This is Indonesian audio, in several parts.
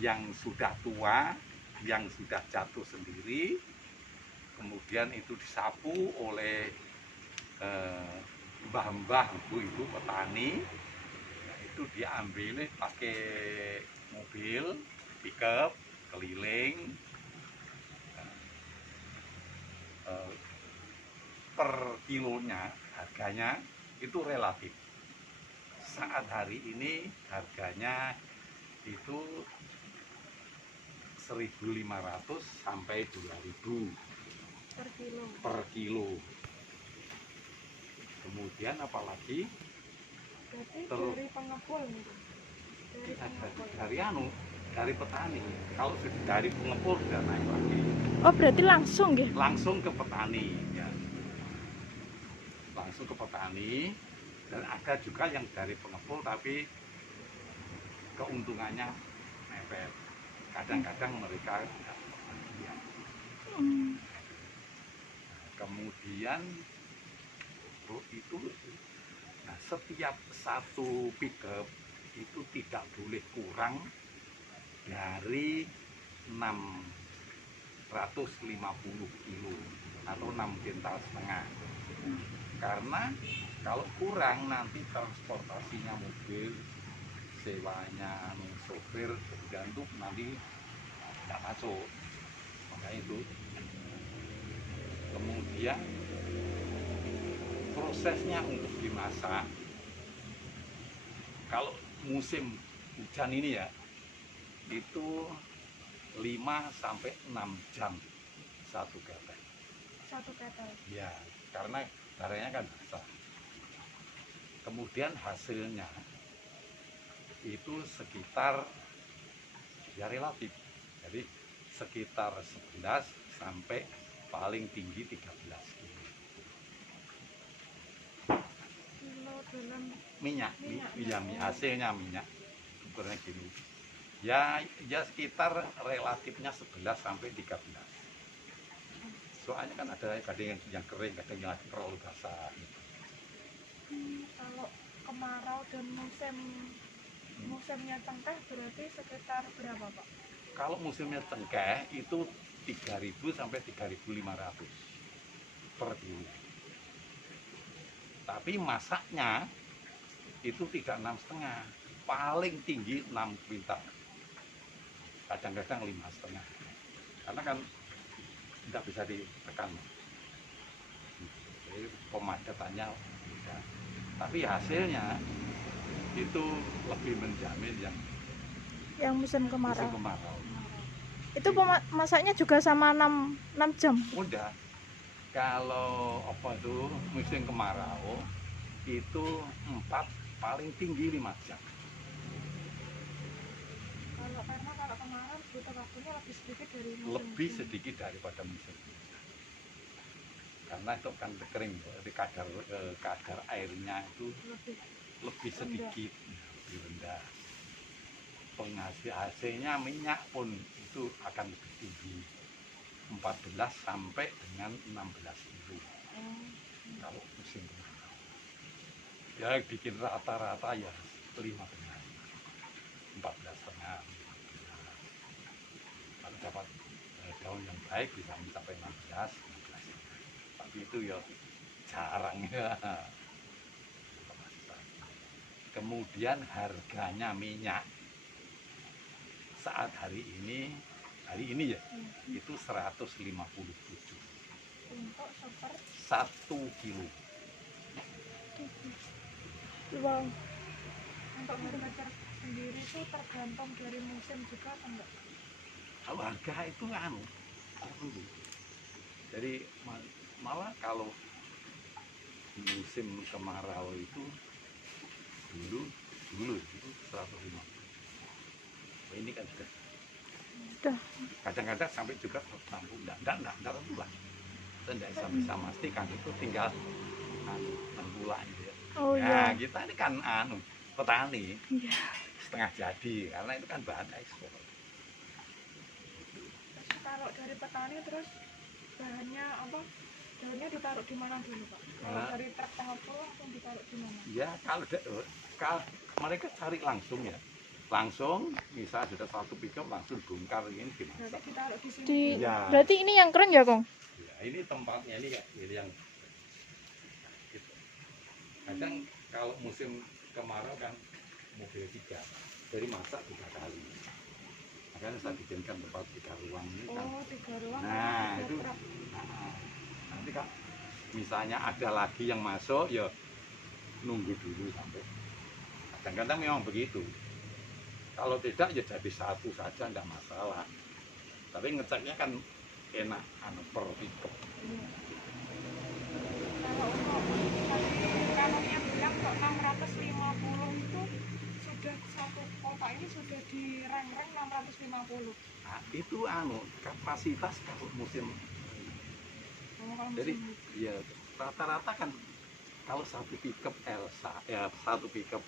yang sudah tua, yang sudah jatuh sendiri, kemudian itu disapu oleh mbah-mbah, ibu-ibu petani. Nah, itu diambil pakai mobil pickup keliling. Per kilonya harganya itu relatif. Saat hari ini harganya itu 1.500 sampai 2.000 per kilo. Kemudian apalagi dari pengepul gitu. Dari petani. Kalau dari pengepul sudah naik lagi. Oh, berarti langsung ya? Langsung ke petani ya. Langsung ke petani, dan ada juga yang dari pengepul tapi keuntungannya mepet. Kadang-kadang mereka tidak kebagian. Kemudian itu, nah, setiap satu pickup itu tidak boleh kurang dari 650 kilo atau 6,5 kintal. Karena kalau kurang nanti transportasinya mobil, sewanya sopir, gantung nanti tidak masuk. Makanya itu. Kemudian prosesnya untuk dimasak, kalau musim hujan ini ya, itu 5 sampai 6 jam satu ketel. Satu ketel. Ya, karena barangnya kan basah. Kemudian hasilnya itu sekitar, ya relatif, jadi sekitar 11 sampai paling tinggi 13 kilo. Dalam minyak ya, hasilnya minyak ukurannya gini. Ya sekitar relatifnya 11 sampai 13. Soalnya kan ada kadang yang kering, kadang yang terlalu basah gitu. Kalau kemarau dan musimnya cengkeh berarti sekitar berapa, Pak? Kalau musimnya cengkeh itu 3.000 sampai 3.500 per kilo. Tapi masaknya itu tidak 6,5, paling tinggi 6 kuintal. Kadang-kadang 5,5. Karena kan tidak bisa ditekan. Jadi pemadatannya beda. Tapi hasilnya itu lebih menjamin yang musim kemarau. Itu masaknya juga sama 6 jam. Udah. Kalau musim kemarau itu 4, paling tinggi 5 jam. Karena kalau kemarau butuh waktunya lebih sedikit dari musim. Lebih sedikit daripada musim. Karena itu kan kering, kadar airnya itu lebih sedikit, lebih rendah. Hasilnya minyak pun itu akan lebih tinggi, 14 sampai dengan 16 kilo. Kalau musim kemarau ya bikin rata-rata ya 15, 14,5. Kalau dapat daun yang baik bisa mencapai 16. Tapi itu ya jarang ya. Kemudian harganya minyak saat hari ini ya, itu 157 untuk 1 kilo. Wow. Untuk harga sendiri itu tergantung dari musim juga atau enggak? Kalau harga itu jadi malah kalau musim kemarau itu dulu itu 150. Ini kan sudah kadang-kadang sampai juga 60. Enggak lah. Tidak bisa memastikan, itu tinggal tengkulak gitu ya. Oh, nah, iya. kita ini kan petani, setengah jadi, karena itu kan bahan ekspor. Kalau dari petani terus bahannya apa? Daunnya ditaruh di mana dulu, Pak? Kalau dari truk pengepul langsung ditaruh di mana? Ya kalau mereka cari langsung ya, langsung misal sudah satu pickup langsung bongkar ini dimasak. Berarti ditaruh di sini. Iya. Berarti ini yang keren ya, Kong? Ya, ini tempatnya ini ya, ini yang gitu. Kadang kalau musim kemarau kan mobil 3, jadi masak 3 kali. Makanya saya bikinkan tempat 3 ruang ini kan. Oh, 3 ruang. Nah, itu nanti kan misalnya ada lagi yang masuk ya nunggu dulu sampai. Kadang-kadang memang begitu. Kalau tidak ya jadi satu saja enggak masalah. Tapi ngeceknya kan enak per pickup. Kalau kalau yang bilang kok 650 itu sudah satu kotak ini sudah di rem 650. Nah, itu kapasitas kalau musim. Oh, kalau Jadi musim ya rata-rata kan kalau satu pickup Elsa ya satu pickup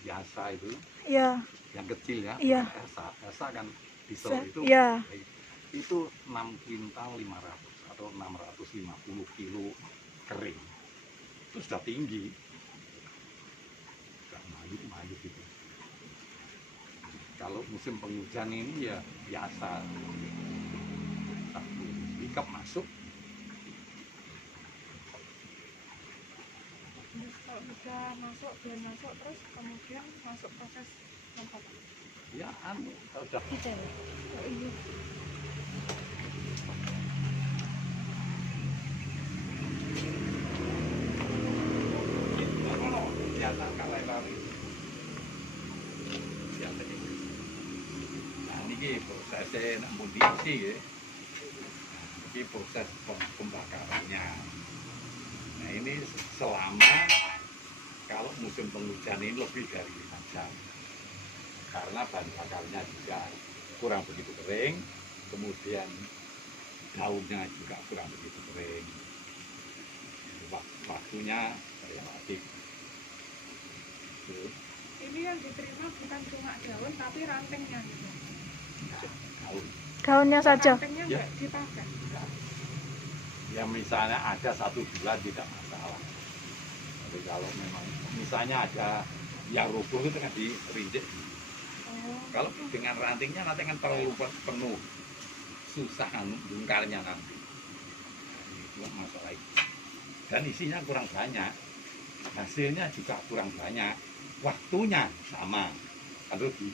biasa itu Iya. yang kecil ya, Iya. Elsa kan diesel itu Iya. itu 6 kintal 500 atau 650 kilo kering. Itu sudah tinggi. Sudah maju gitu. Kalau musim penghujan ini ya biasa. Satu pickup masuk. Terus kalau sudah masuk, dan masuk terus kemudian masuk proses apa? Ya kalau sudah Oh, iya. biasa kalau lari. Biasa gitu. Nah ini prosesnya nak diisi ya. Ini proses pembakarannya. Nah ini selama kalau musim penghujan ini lebih dari 5 jam. Karena bahan bakarnya juga kurang begitu kering, kemudian daunnya juga kurang begitu kering. Waktunya relatif. Ini yang diterima bukan cuma daun tapi rantingnya gitu. Daun. Daunnya saja. Rantingnya Ya. nggak dipakai. Ya misalnya ada 1 bulan tidak masalah. Tapi kalau memang misalnya ada yang rubuh itu kan dirinjek. Oh, Kalau dengan rantingnya nanti kan perlu penuh, susah bongkarnya nanti. Itu masalah itu. Dan isinya kurang banyak, hasilnya juga kurang banyak, waktunya sama. Kan rugi.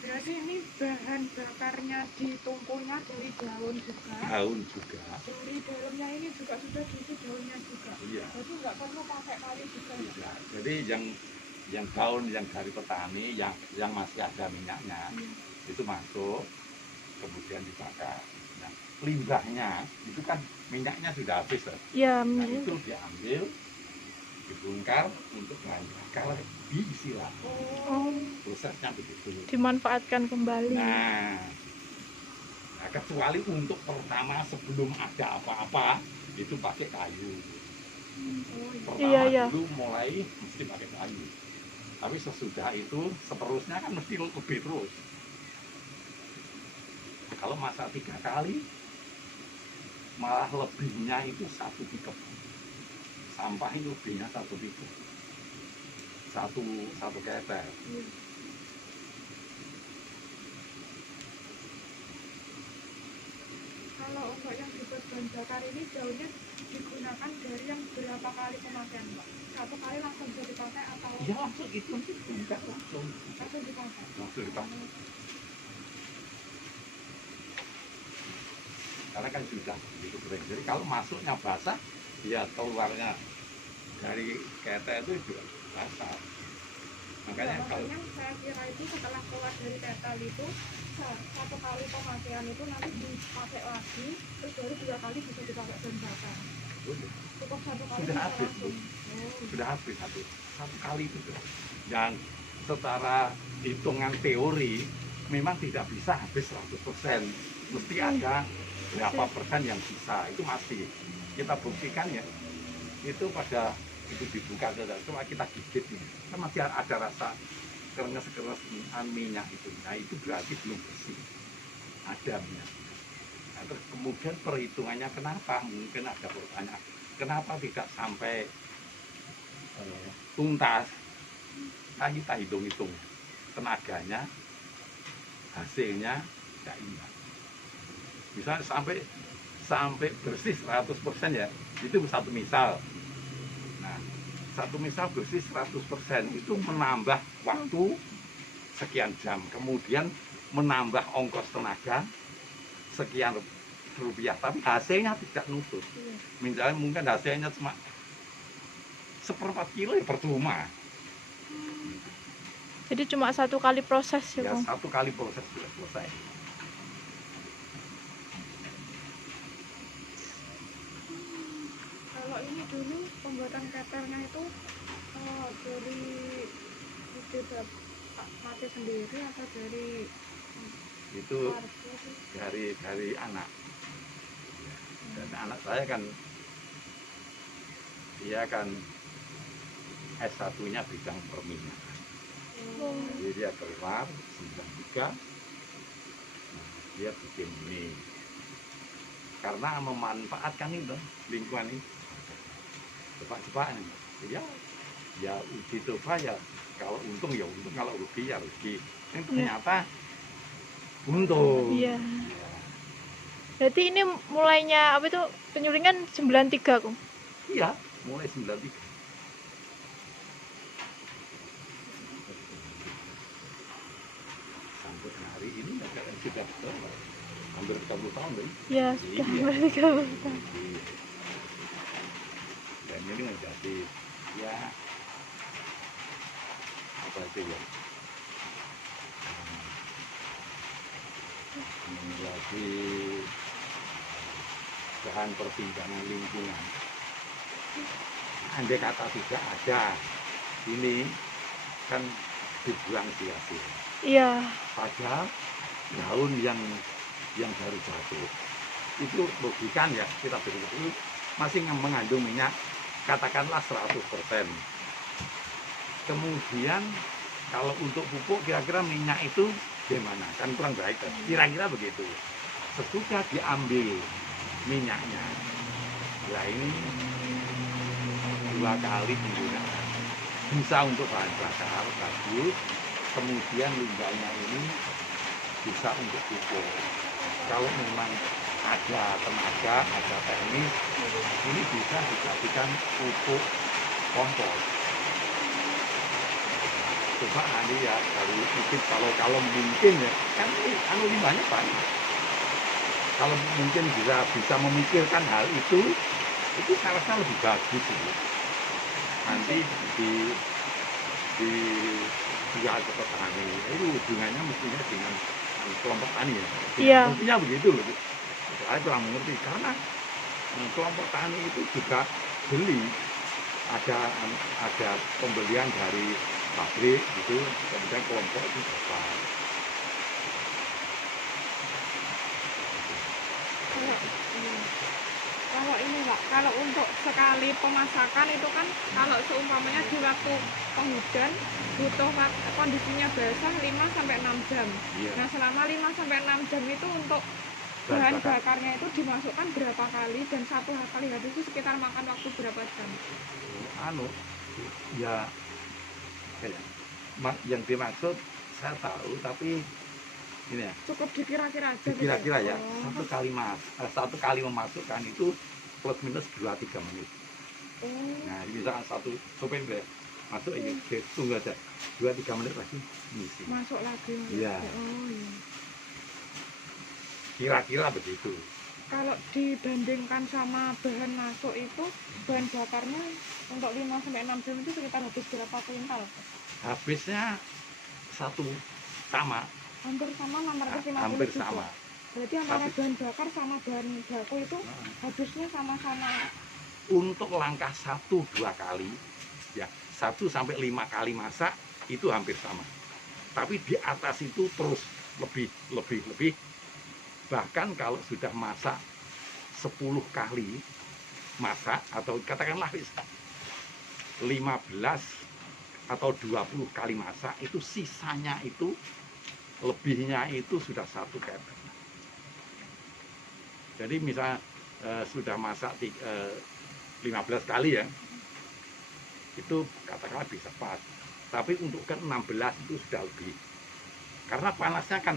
berarti ini bahan bakarnya ditumpunya dari daun juga. Daun juga. Dari dalamnya ini juga sudah diisi daunnya juga. Iya. Jadi nggak perlu pakai kali juga. Ya? Iya. Jadi yang daun yang dari petani yang masih ada minyaknya itu masuk, kemudian dibakar. Nah, limbahnya itu kan minyaknya sudah habis. Iya. Nah itu diambil, dibongkar untuk bahan bakar diisi lagi. Oh, Prosesnya begitu. dimanfaatkan kembali. Nah, kecuali untuk pertama sebelum ada apa-apa itu pakai kayu. Oh, iya. Pertama Iya. dulu mulai mesti pakai kayu. Tapi sesudah itu seterusnya kan mesti lebih terus. Kalau masak 3 kali, malah lebihnya itu 1 pickup. Sampah itu lebihnya 1 pickup. Satu keter. Iya. Kalau untuk yang dibuat bahan bakar ini daunnya digunakan dari yang berapa kali pemakaian, Pak? 1 kali langsung bisa dipakai atau Iya langsung itu bongkar langsung. langsung dipakai? Langsung dipakai. Karena kan sudah begitu kering. Jadi kalau masuknya basah, ya keluarnya dari ketek itu juga basah. Makanya kalau Makanya saya kira itu setelah keluar dari ketel itu 1 kali pemakaian itu nanti dipakai lagi, terus baru 2 kali bisa dipakai bahan bakar. Cukup 1 kali Sudah bisa habis, langsung. sudah habis satu kali itu sudah. Dan secara hitungan teori memang tidak bisa habis 100%. Mesti ada berapa persen yang bisa. Itu masih kita buktikan ya. Itu pada itu dibuka saja, cuma kita gigit nih, kan masih ada rasa kerenges-kerenges minyak itu. Nah itu berarti belum bersih, ada minyak. Nah, terus kemudian perhitungannya kenapa? Mungkin ada pertanyaan, kenapa tidak sampai tuntas? Nah kita hitung-hitung. tenaganya, hasilnya nggak imbang. Misalnya sampai bersih 100% ya, itu satu misal. Nah, satu misal bersih 100% itu menambah waktu sekian jam, kemudian menambah ongkos tenaga sekian rupiah, tapi hasilnya tidak nutut. Misalnya mungkin hasilnya cuma 1/4 kilo ya percuma. Jadi cuma satu kali proses ya, Ya Kong. satu kali proses sudah selesai. Kalau ini dulu pembuatan ketelnya itu dari ide Pak Mati sendiri atau dari Itu keluarga sih? dari anak. Dan anak saya kan dia kan S1-nya bidang perminyakan. Jadi dia keluar 93, dia bikin ini karena memanfaatkan itu lingkungan ini, cepat-cepat ya uji coba ya, kalau untung ya untung, kalau rugi ya rugi. Ini ternyata untung. Iya. Berarti ini mulainya apa itu penyulingan 93, Kong. Iya, mulai 93. Sampai hari ini ya, kan sudah hampir 30 tahun kan? Ya, sudah Iya. hampir 30 tahun. Dan ini menjadi ya apa itu ya, menjadi bahan pertimbangan lingkungan. Andai kata tidak ada ini kan dibuang sia-sia. Iya. Padahal daun yang baru jatuh itu logikan ya, kita betul-betul masih mengandung minyak katakanlah 100%. Kemudian kalau untuk pupuk kira-kira minyak itu gimana, kan kurang baik kan? Kira-kira begitu. Sesudah diambil minyaknya, nah ini 2 kali penggunaan, bisa untuk bahan bakar bagus, kemudian limbahnya ini bisa untuk pupuk. Kalau memang ada tenaga, ada teknis, ini bisa dijadikan pupuk kompos. Coba nanti ya dari ikut, kalau mungkin ya, kan ini limbahnya banyak. Kalau mungkin bisa memikirkan hal itu saya rasa lebih bagus itu. Nanti di jual ke petani, itu hubungannya mestinya dengan kelompok tani ya. Iya. Mestinya begitu loh. Saya kurang mengerti karena kelompok tani itu juga beli, ada pembelian dari pabrik gitu, kemudian kelompok itu dapat. Kalau ini Pak, kalau untuk sekali pemasakan itu kan kalau seumpamanya di waktu penghujan butuh kondisinya basah 5-6 jam. Iya. Nah selama 5-6 jam itu untuk bahan bakarnya itu dimasukkan berapa kali dan satu kali habis itu sekitar makan waktu berapa jam? Ya kayak yang dimaksud saya tahu, tapi ini ya, Cukup dikira-kira aja. kira-kira ya, Oh. satu kali memasukkan itu plus minus 2-3 menit. Oh. Nah misalkan satu sopir masuk ini tunggu aja 2-3 menit lagi ngisi. Masuk lagi. Iya. Oh iya. Kira-kira begitu. Kalau dibandingkan sama bahan masuk itu bahan bakarnya untuk 5-6 jam itu sekitar habis berapa kuintal? Habisnya satu sama, Hampir sama 650 hampir juga. sama. Berarti antara Tapi- bahan bakar sama bahan baku itu habisnya sama-sama. Untuk langkah 1-2 kali ya, 1-5 kali masak itu hampir sama, tapi di atas itu terus lebih. Bahkan kalau sudah masak 10 kali masak, atau katakanlah 15 atau 20 kali masak, itu sisanya itu lebihnya itu sudah 1 ketel. Jadi misalnya sudah masak 15 kali ya, itu katakanlah bisa 4. Tapi untuk ke-16 itu sudah lebih. Karena panasnya kan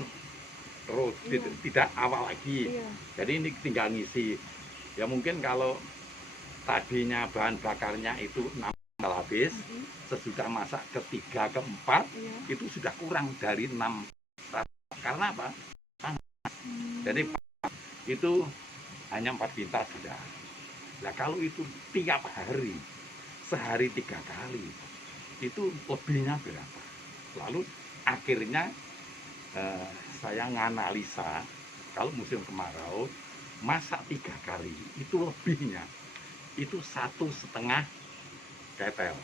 terus, Iya. tidak awal lagi. Iya. Jadi ini tinggal ngisi. Ya mungkin kalau tadinya bahan bakarnya itu 6 habis, sesudah masak ketiga, keempat, Iya. itu sudah kurang dari 6. Karena apa? Jadi itu hanya 4 pintas sudah. Nah kalau itu tiap hari, sehari 3 kali, itu lebihnya berapa? Lalu akhirnya saya nganalisa, kalau musim kemarau, masak 3 kali, itu lebihnya, itu 1,5 ketel.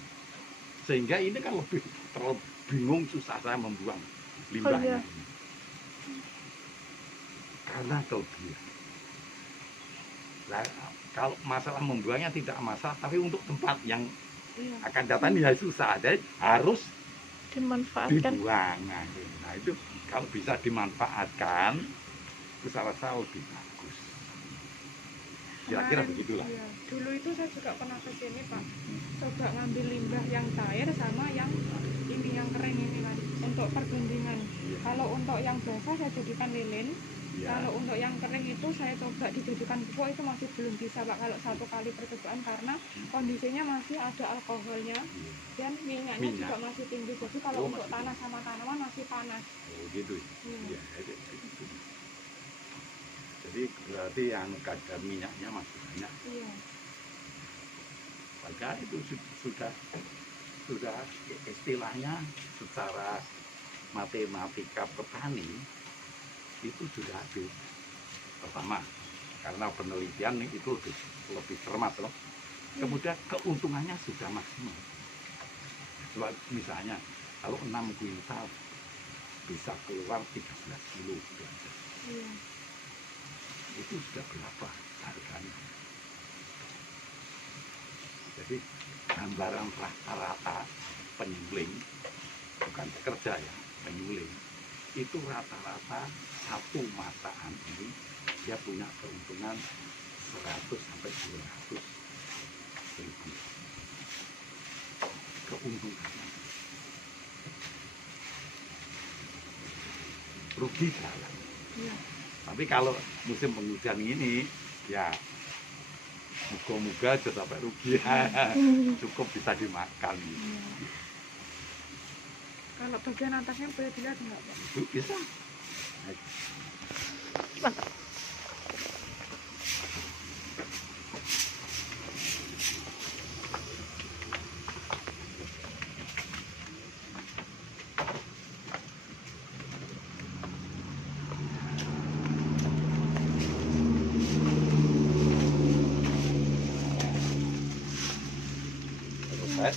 Sehingga ini kan lebih terlalu bingung, susah saya membuang limbahnya. iya. Ini. Karena kelebihan. Nah, kalau masalah membuangnya tidak masalah, tapi untuk tempat yang Iya. akan datang ya susah, jadi harus Dimanfaatkan. dibuang. Nah itu kalau bisa dimanfaatkan, itu saya rasa lebih bagus. Kira-kira Kemarin, begitulah. iya. Dulu itu saya juga pernah ke sini Pak, coba ngambil limbah yang cair sama yang ini yang kering ini kan untuk perguntingan. Iya. Kalau untuk yang basah saya jadikan lilin, Ya. kalau untuk yang kering itu saya coba dijadikan pupuk, itu masih belum bisa Pak kalau 1 kali percobaan karena kondisinya masih ada alkoholnya dan minyaknya Minyak. juga masih tinggi. Jadi kalau Oh, untuk masih tanah sama tanaman masih panas. Oh gitu. Iya. Ya, itu. Jadi berarti yang kadar minyaknya masih banyak. Iya. Padahal itu sudah istilahnya secara matematika petani itu sudah habis. Pertama, karena penelitian itu lebih cermat loh. Kemudian keuntungannya sudah maksimal. Coba misalnya kalau 6 kuintal bisa keluar 13 kilo gitu aja. Iya. Itu sudah berapa harganya? Jadi gambaran rata-rata penyuling, bukan pekerja ya, penyuling, itu rata-rata satu masakan ini dia punya keuntungan 100 sampai 200 ribu keuntungannya. Rugi jalan. Iya. Tapi kalau musim penghujan ini ya moga-moga aja sampai rugi. Cukup bisa dimakan. Iya. Kalau bagian atasnya boleh dilihat nggak Pak? Itu bisa. Selesai.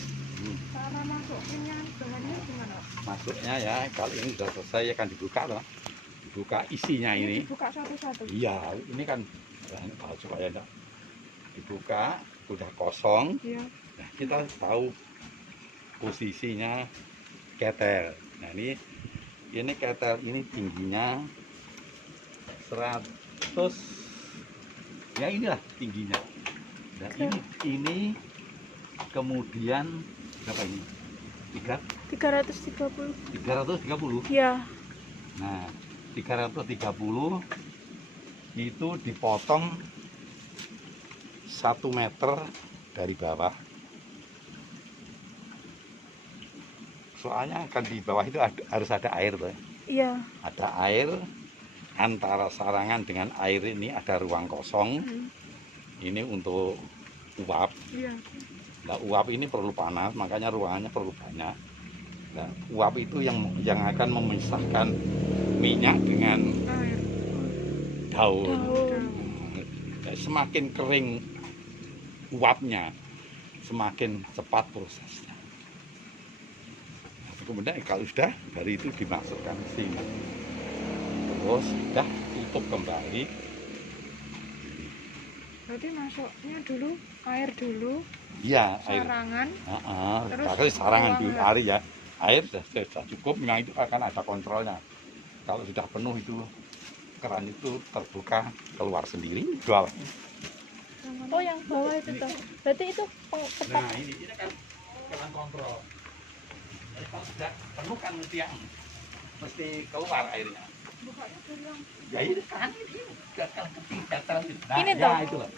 Cara masukinnya bahannya gimana? Masuknya ya, kalau ini sudah selesai akan dibuka loh. Dibuka isinya ini. Dibuka satu-satu. Iya, ini kan supaya enggak dibuka, udah kosong. Iya. Nah, kita tahu posisinya ketel. Nah, ini ketel ini tingginya 100, ya inilah tingginya. Dan ini kemudian berapa ini? 330. 330. Ya. Nah, 330 itu dipotong 1 meter dari bawah. Soalnya kan di bawah itu harus ada air tuh. Iya. Ada air, antara sarangan dengan air ini ada ruang kosong. Ini untuk uap. Iya. Nah, uap ini perlu panas, makanya ruangannya perlu banyak. Nah, uap itu yang akan memisahkan minyak dengan Air. daun. Daun. Nah, semakin kering uapnya, semakin cepat prosesnya. Nah, kemudian kalau sudah, dari itu dimasukkan sini. Terus sudah tutup kembali. Berarti masuknya dulu air dulu, Iya, air. sarangan. Terus Terus sarangan dulu ruangan. air ya. Air sudah cukup, memang itu akan ada kontrolnya. Kalau sudah penuh itu keran itu terbuka keluar sendiri, jual. Oh, yang bawah itu tuh. Berarti itu tempat. Nah, ini kan keran kontrol. Kalau sudah penuh kan mesti keluar airnya. Bukanya dari yang Ya ini kan ini gagal ketinggalan itu. Nah, Ini ya, toh? itu loh.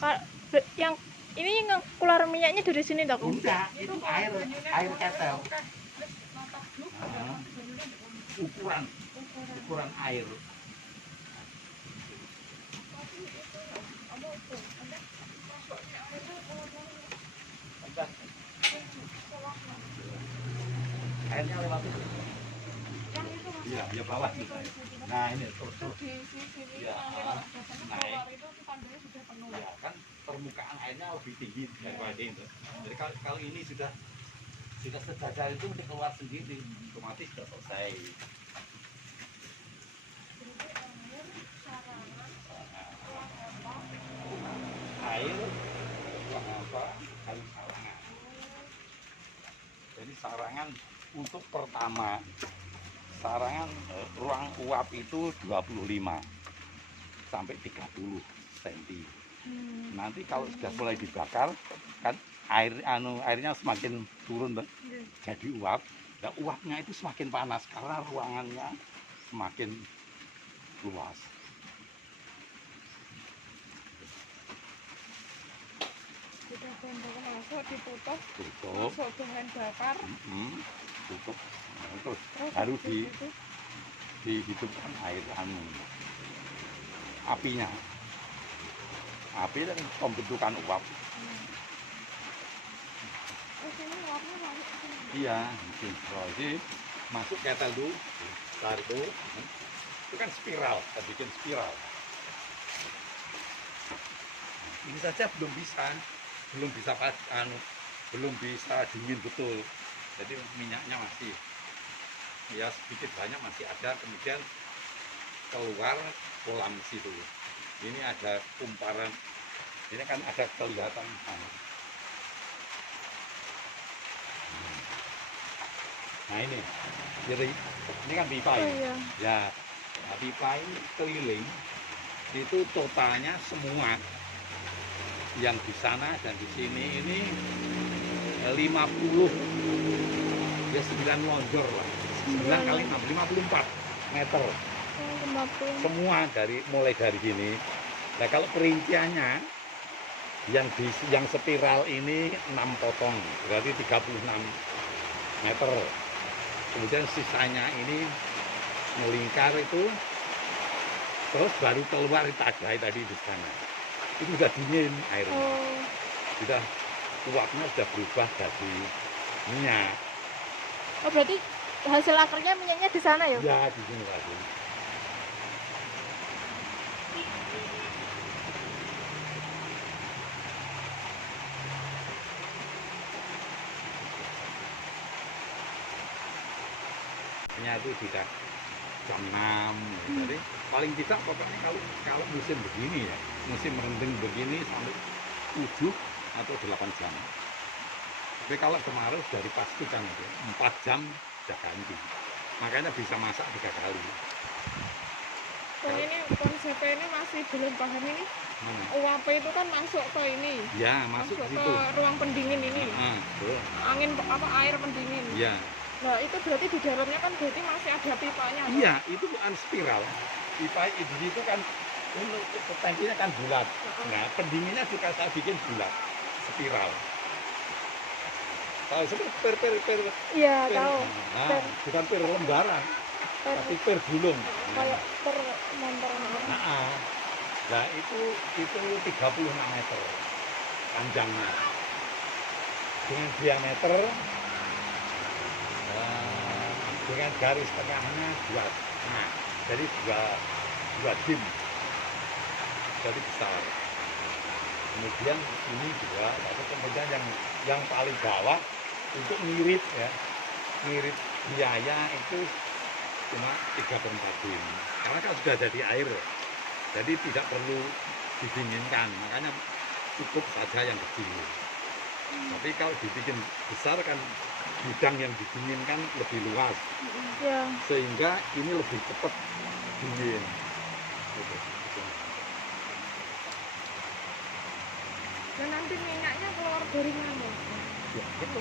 Nah, itu. Yang ini yang keluar minyaknya dari sini toh? Enggak, itu air ketel. Nah, ukuran air. Airnya lewat itu. yang itu Mas. Iya, ya bawah itu. Nah, ini terus. Di sini Ya, nanti biasanya naik. keluar itu tandanya sudah penuh. Ya, kan permukaan airnya lebih tinggi daripada itu. Jadi kalau ini sudah sejajar itu nanti keluar sendiri, otomatis sudah selesai. Air, ruang apa? Harus sarangan. Jadi sarangan untuk pertama, sarangan ruang uap itu 25 sampai 30 cm. Nanti kalau sudah mulai dibakar, kan airnya semakin turun tuh, jadi uap. Nah, uapnya itu semakin panas karena ruangannya semakin luas. Sudah bumbu masuk ditutup, Tutup, masuk bahan bakar. tutup. Nah, terus Terus baru habis itu dihidupkan air apinya. Api dan pembentukan uap. oh sini uapnya masuk ke sini. Iya, jadi masuk ketel dulu, setelah itu kan spiral, kita bikin spiral. Ini saja belum bisa dingin betul. Jadi minyaknya masih, ya sedikit banyak masih ada. Kemudian keluar kolam situ. Ini ada kumparan, ini kan ada kelihatan. Nah ini, jadi ini kan pipa Oh ini. iya. Ya, nah, pipa ini keliling, itu totalnya semua yang di sana dan di sini ini 50, ya 9 lonjor lah. 9 kali 6, 54 meter. 50. Semua mulai dari sini. Nah kalau perinciannya yang spiral ini 6 potong, berarti 36 meter. Kemudian sisanya ini melingkar itu, terus baru keluar tajai tadi di sana. Itu sudah dingin airnya, Oh. sudah uapnya sudah berubah jadi minyak. Oh berarti hasil akarnya minyaknya di sana ya? Ya di sini lagi. Itu tidak jam 6, jadi paling tidak pokoknya kalau musim begini ya, musim mendung begini sampai 7 atau 8 jam. Tapi kalau kemarau sudah dipastikan itu 4 jam sudah ganti, makanya bisa masak 3 kali. Dan ini konsepnya ini masih belum paham ini. Uap itu kan masuk ke ini, Ya masuk masuk ke ke situ. ruang pendingin ini. Betul. Angin apa air pendingin. Ya, Nah itu berarti di dalamnya kan berarti masih ada pipanya. toh? iya itu bukan spiral. Pipa itu kan tangkinya kan bulat. Nah pendinginnya juga saya bikin bulat, spiral. Tahu seperti per. Iya tahu. Nah, Per. bukan per lembaran, Per, tapi per gulung. kayak per motor. Nah itu 36 meter panjangnya, dengan diameter dengan garis tengahnya 2,5, jadi dua dim, jadi besar. Kemudian ini juga, lalu kemudian yang paling bawah untuk ngirit ya, ngirit biaya itu cuma 3,4 dim, karena kan sudah jadi air, jadi tidak perlu didinginkan, makanya cukup saja yang kecil. Tapi kalau dibikin besar kan gudang yang didinginkan lebih luas, Ya. sehingga ini lebih cepat dingin. Dan nanti minyaknya keluar Dari mana? Ya, itu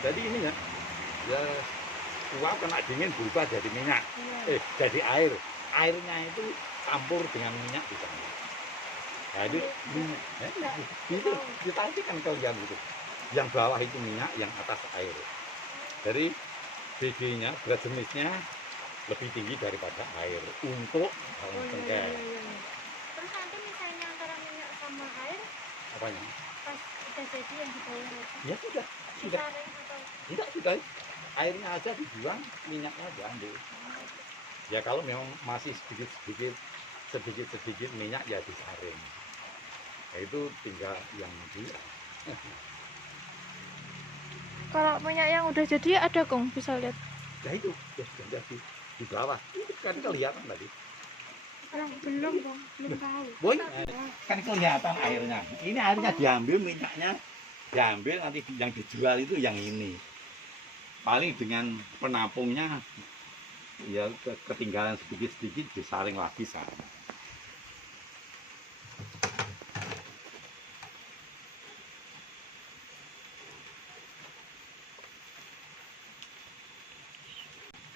jadi ini ya. Ya uap kena dingin berubah jadi minyak. Iya. Jadi air. Airnya itu campur dengan minyak di sana. Nah, itu minyak. Itu ditarik kan kalian itu. Yang bawah itu minyak, yang atas air. Jadi BG-nya, berat jenisnya lebih tinggi daripada air untuk cengkeh. Terus nanti misalnya antara minyak sama air, Apanya? pas udah jadi yang di bawah lagi, Ya sudah. disaring atau Tidak, sudah. Airnya aja dibuang, minyaknya diambil. Ya kalau memang masih sedikit minyak ya disaring. Ya, itu tinggal yang dia. Kalau minyak yang udah jadi ada Kong, bisa lihat. Ya itu ya sudah jadi di bawah. Itu kan kelihatan tadi. yang belum dong, belum tahu. Boy, kan kelihatan airnya. Ini airnya diambil, minyaknya diambil, nanti yang dijual itu yang ini. Paling dengan penampungnya ya ketinggalan sedikit-sedikit disaring lagi sana.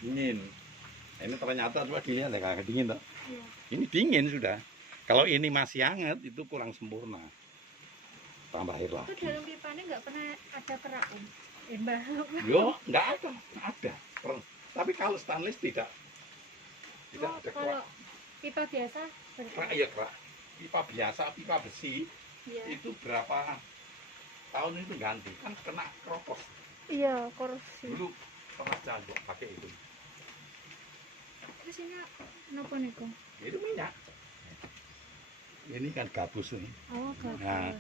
Dingin. Ini ternyata coba gini ada kagak dingin toh. Iya. Ini dingin sudah. Kalau ini masih hangat itu kurang sempurna. Tambah air Itu lagi. dalam pipanya nggak pernah ada kerak, Om. Mbah. Yo, nggak ada, ada. Tapi kalau stainless tidak Oh, ada kalau kerak. pipa biasa Kerak ya kerak. Pipa biasa, pipa besi Iya. itu berapa tahun itu ganti kan kena keropos. Iya, korupsi. Dulu pernah jatuh pakai itu. Terus ini nopo nih, Kong? Itu minyak. Ini kan gabus ini. Oh, gabus. Nah,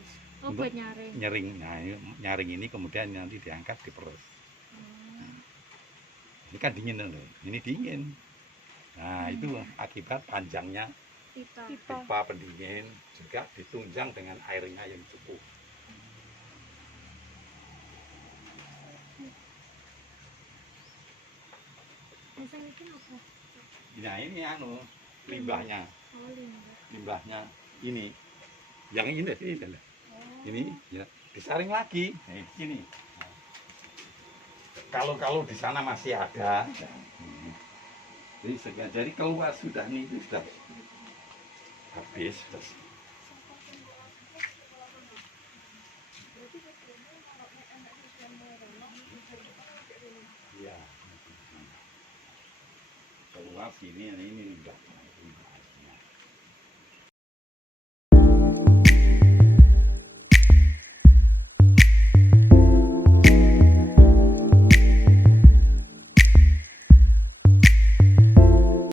Oh, untuk buat nyaring. Nyering. Nah, nyaring ini kemudian nanti diangkat diperes. Ini kan dingin loh. Ini dingin. Nah, itu akibat panjangnya Pipa. pipa pendingin juga ditunjang dengan airnya yang cukup. Biasanya itu apa? Nah, ini anu limbahnya. Oh, limbah. Limbahnya ini. Yang ini adalah Oh. ini ya disaring lagi. Nah, ini. Kalau di sana masih ada. Jadi keluar sudah nih itu sudah habis. Iya. Keluar sini ini enggak.